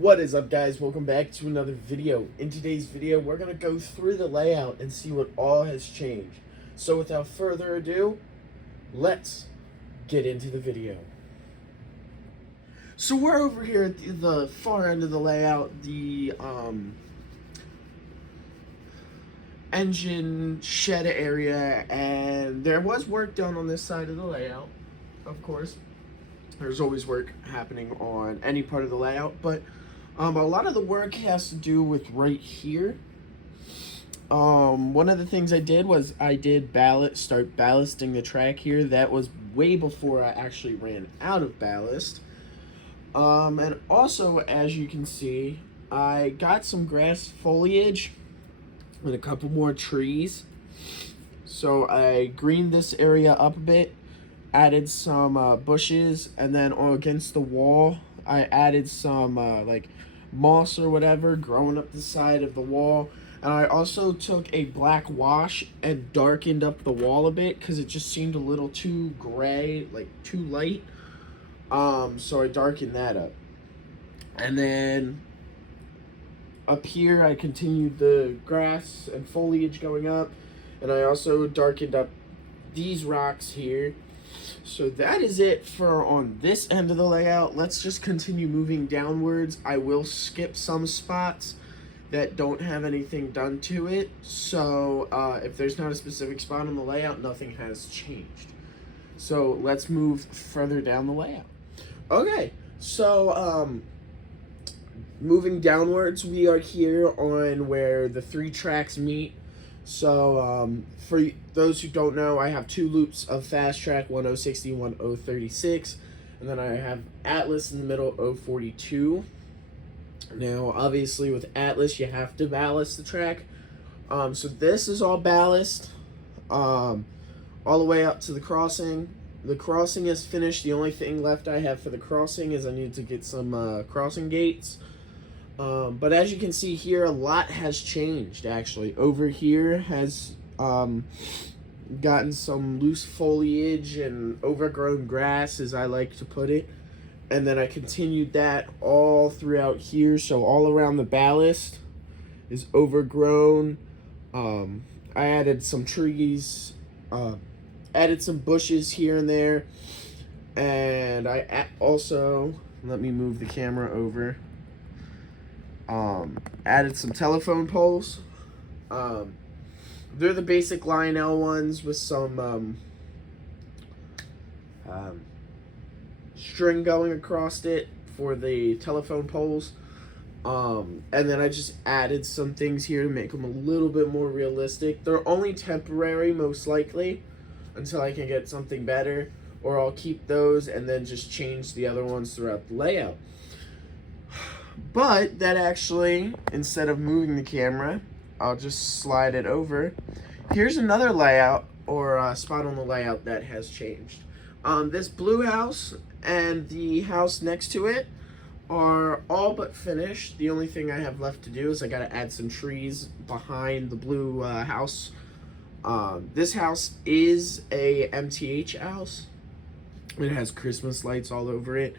What is up, guys? Welcome back to another video. In today's video, we're going to go through the layout and see what all has changed. So without further ado, let's get into the video. So we're over here at the far end of the layout, the engine shed area, and there was work done on this side of the layout, of course. There's always work happening on any part of the layout, but a lot of the work has to do with right here. One of the things I did was I did start ballasting the track here. That was way before I actually ran out of ballast. And also, as you can see, I got some grass foliage and a couple more trees. So I greened this area up a bit, added some bushes, and then against the wall I added some like moss or whatever growing up the side of the wall. And I also took a black wash and darkened up the wall a bit because it just seemed a little too gray, like too light. So I darkened that up. And then up here I continued the grass and foliage going up, and I also darkened up these rocks here. So that is it for on this end of the layout. Let's just continue moving downwards. I will skip some spots that don't have anything done to it. So if there's not a specific spot on the layout, nothing has changed. So let's move further down the layout. Okay, so moving downwards, we are here on where the three tracks meet. So for those who don't know, I have two loops of Fast Track, one 060, one 036, and then I have Atlas in the middle, 042. Now, obviously, with Atlas, you have to ballast the track. So this is all ballast, all the way up to the crossing. The crossing is finished. The only thing left I have for the crossing is I need to get some crossing gates. But as you can see here, a lot has changed, actually. Over here has gotten some loose foliage and overgrown grass, as I like to put it. And then I continued that all throughout here. So all around the ballast is overgrown. I added some trees, added some bushes here and there. And I also, let me move the camera over. Added some telephone poles. They're the basic Lionel ones with some string going across it for the telephone poles. And then I just added some things here to make them a little bit more realistic. They're only temporary, most likely, until I can get something better, or I'll keep those and then just change the other ones throughout the layout. But that actually, instead of moving the camera, I'll just slide it over. Here's another layout, or spot on the layout that has changed. This blue house and the house next to it are all but finished. The only thing I have left to do is I gotta add some trees behind the blue house. This house is a MTH house. It has Christmas lights all over it.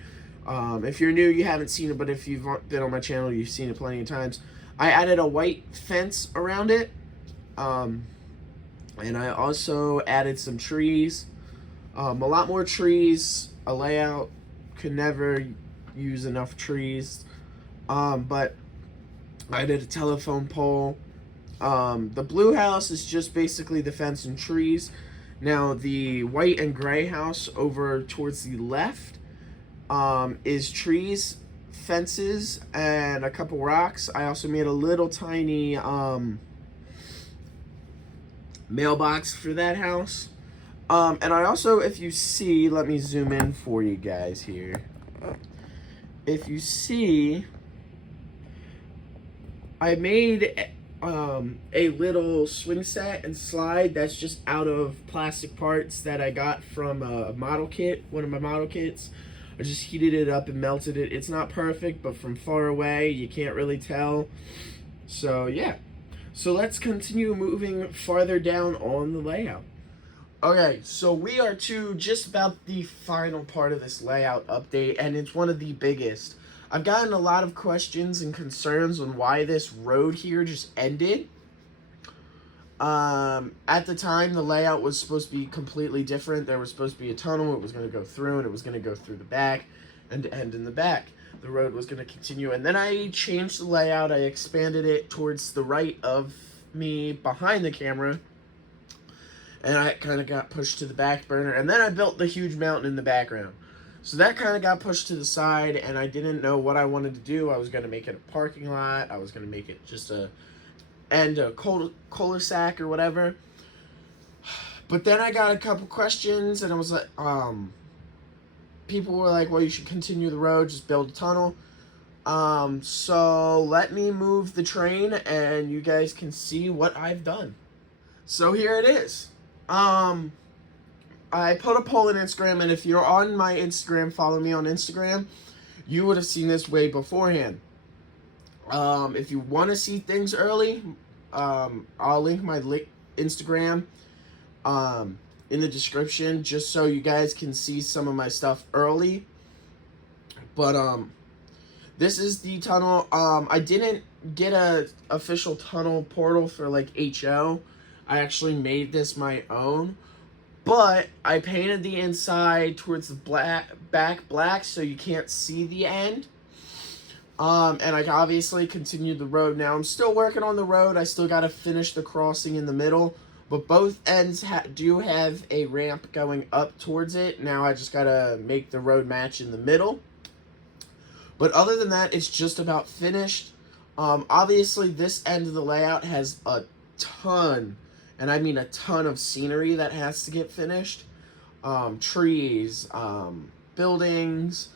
If you're new, you haven't seen it, but if you've been on my channel, you've seen it plenty of times. I added a white fence around it, and I also added some trees, a lot more trees. A layout could never use enough trees, but I did a telephone pole. The blue house is just basically the fence and trees. Now, the white and gray house over towards the left is trees, fences, and a couple rocks. I also made a little tiny mailbox for that house. And I also, if you see, let me zoom in for you guys here. If you see, I made a little swing set and slide that's just out of plastic parts that I got from a model kit, one of my model kits. I just heated it up and melted it. It's not perfect, but from far away, you can't really tell. So, yeah. So let's continue moving farther down on the layout. Okay, so we are to just about the final part of this layout update, and it's one of the biggest. I've gotten a lot of questions and concerns on why this road here just ended. At the time, the layout was supposed to be completely different. There was supposed to be a tunnel. It was going to go through, and it was going to go through the back and end in the back. The road was going to continue, and then I changed the layout. I expanded it towards the right of me behind the camera, and I kind of got pushed to the back burner. And then I built the huge mountain in the background. So that kind of got pushed to the side, and I didn't know what I wanted to do. I was going to make it a parking lot. I was going to make it just a cul-de-sac or whatever. But then I got a couple questions, and I was like, people were like, well, you should continue the road, just build a tunnel. So let me move the train, and you guys can see what I've done. So here it is. I put a poll on Instagram, and if you're on my Instagram, follow me on Instagram, you would have seen this way beforehand. If you want to see things early, I'll link my Instagram in the description, just so you guys can see some of my stuff early. But this is the tunnel. I didn't get a official tunnel portal for like HO. I actually made this my own, but I painted the inside towards the back black so you can't see the end. And I obviously continued the road. Now I'm still working on the road. I still got to finish the crossing in the middle, but both ends do have a ramp going up towards it. Now I just got to make the road match in the middle. But other than that, it's just about finished. Obviously this end of the layout has a ton, and I mean a ton of scenery that has to get finished. Trees, buildings,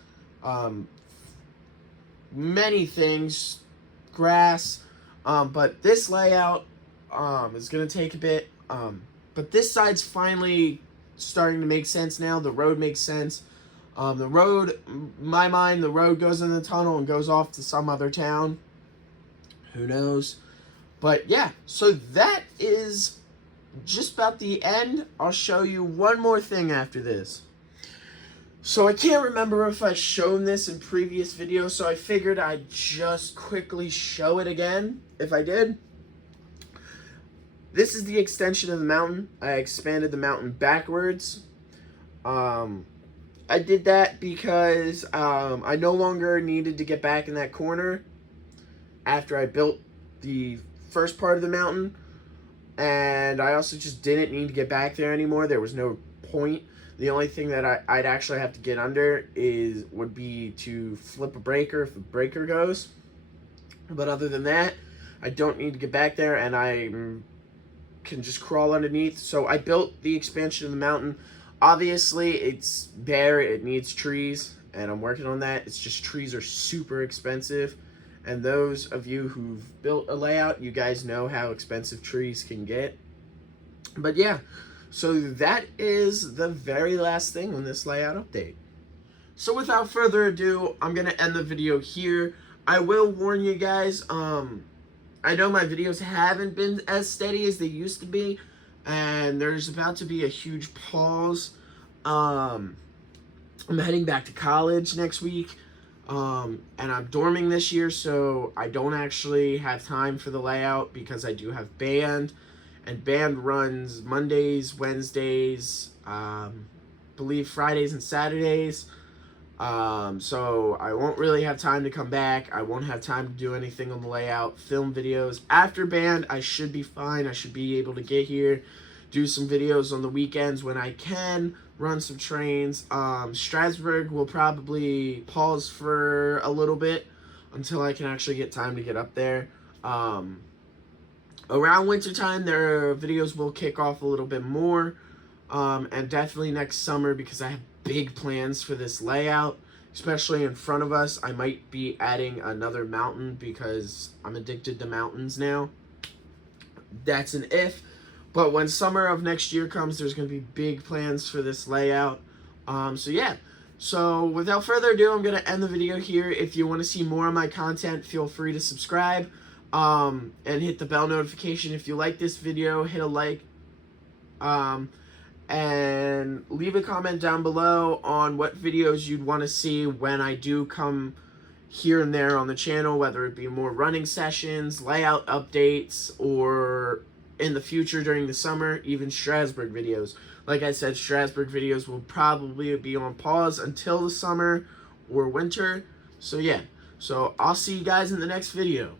many things, grass, but this layout is going to take a bit, but this side's finally starting to make sense now. The road makes sense. The road, in my mind, the road goes in the tunnel and goes off to some other town. Who knows? But yeah, so that is just about the end. I'll show you one more thing after this. So I can't remember if I've shown this in previous videos, so I figured I'd just quickly show it again, if I did. This is the extension of the mountain. I expanded the mountain backwards. I did that because I no longer needed to get back in that corner after I built the first part of the mountain. And I also just didn't need to get back there anymore. There was no point. The only thing that I'd actually have to get under would be to flip a breaker if the breaker goes. But other than that, I don't need to get back there, and I can just crawl underneath. So I built the expansion of the mountain. Obviously, it's bare. It needs trees, and I'm working on that. It's just trees are super expensive. And those of you who've built a layout, you guys know how expensive trees can get. But yeah, so that is the very last thing on this layout update. So without further ado, I'm going to end the video here. I will warn you guys, I know my videos haven't been as steady as they used to be, and there's about to be a huge pause. I'm heading back to college next week. And I'm dorming this year, so I don't actually have time for the layout because I do have band, and band runs Mondays, Wednesdays, believe Fridays and Saturdays. So I won't really have time to come back. I won't have time to do anything on the layout, film videos. After band, I should be fine. I should be able to get here, do some videos on the weekends when I can, run some trains. Strasburg will probably pause for a little bit until I can actually get time to get up there. Around wintertime, their videos will kick off a little bit more, and definitely next summer, because I have big plans for this layout, especially in front of us. I might be adding another mountain because I'm addicted to mountains now. That's an if. But when summer of next year comes, there's going to be big plans for this layout. So yeah. So without further ado, I'm going to end the video here. If you want to see more of my content, feel free to subscribe. And hit the bell notification. If you like this video, hit a like. And leave a comment down below on what videos you'd want to see when I do come here and there on the channel, whether it be more running sessions, layout updates, or in the future during the summer, even Strasburg videos. Like I said, Strasburg videos will probably be on pause until the summer or winter. So yeah, so I'll see you guys in the next video.